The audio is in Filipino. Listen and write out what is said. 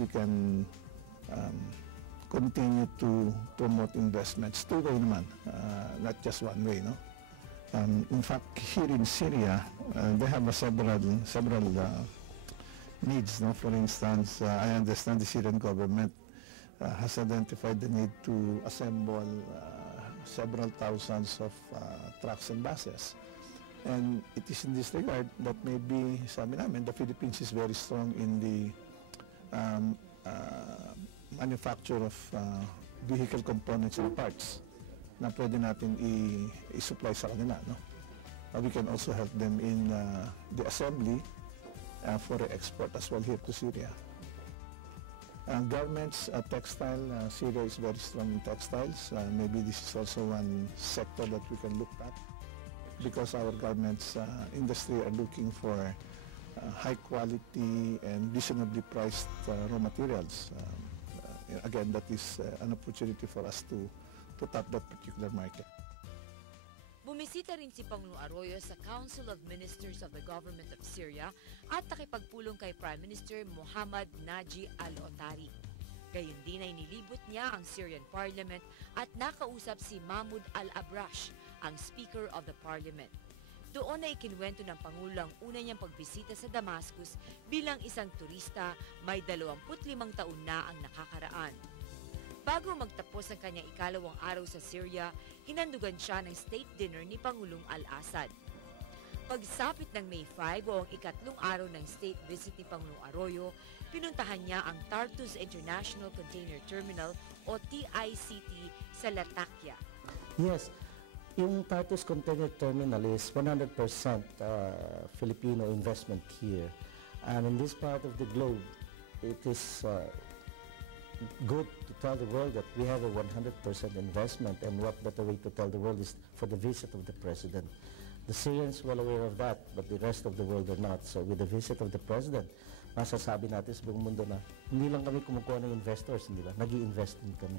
we can continue to promote investments two-way naman, not just one way, no? In fact, here in Syria, they have several needs, no? For instance, I understand the Syrian government has identified the need to assemble several thousands of trucks and buses. And it is in this regard that maybe, sabi namin, the Philippines is very strong in the manufacture of vehicle components and parts na pwede natin i-supply sa kanila. No? We can also help them in the assembly for export as well here to Syria. Garments, textile, Syria is very strong in textiles. Maybe this is also one sector that we can look at, because our garments industry are looking for high quality and reasonably priced raw materials. Again, that is an opportunity for us to tap that particular market. Bumisita rin si Pangulong Arroyo sa Council of Ministers of the Government of Syria at nakipagpulong kay Prime Minister Mohammad Naji Al-Otari. Gayon din ay nilibot niya ang Syrian Parliament at nakausap si Mahmoud Al-Abrash, ang Speaker of the Parliament. Doon ay ikinwento ng Pangulo ang una niyang pagbisita sa Damascus bilang isang turista, may 25 taon na ang nakakaraan. Bago magtapos ang kanyang ikalawang araw sa Syria, hinandugan siya ng state dinner ni Pangulong Al-Assad. Pagsapit ng May 5 o ang ikatlong araw ng state visit ni Pangulong Arroyo, pinuntahan niya ang Tartus International Container Terminal o TICT sa Latakia. Yes. Yung Tartus Container Terminal is 100% Filipino investment here. And in this part of the globe, it is good to tell the world that we have a 100% investment, and what better way to tell the world is for the visit of the President. The Syrians well aware of that, but the rest of the world are not. So with the visit of the President, masasabi natin sa buong mundo na hindi lang kami kumukuha ng investors, hindi ba? Nag-i-invest din kami.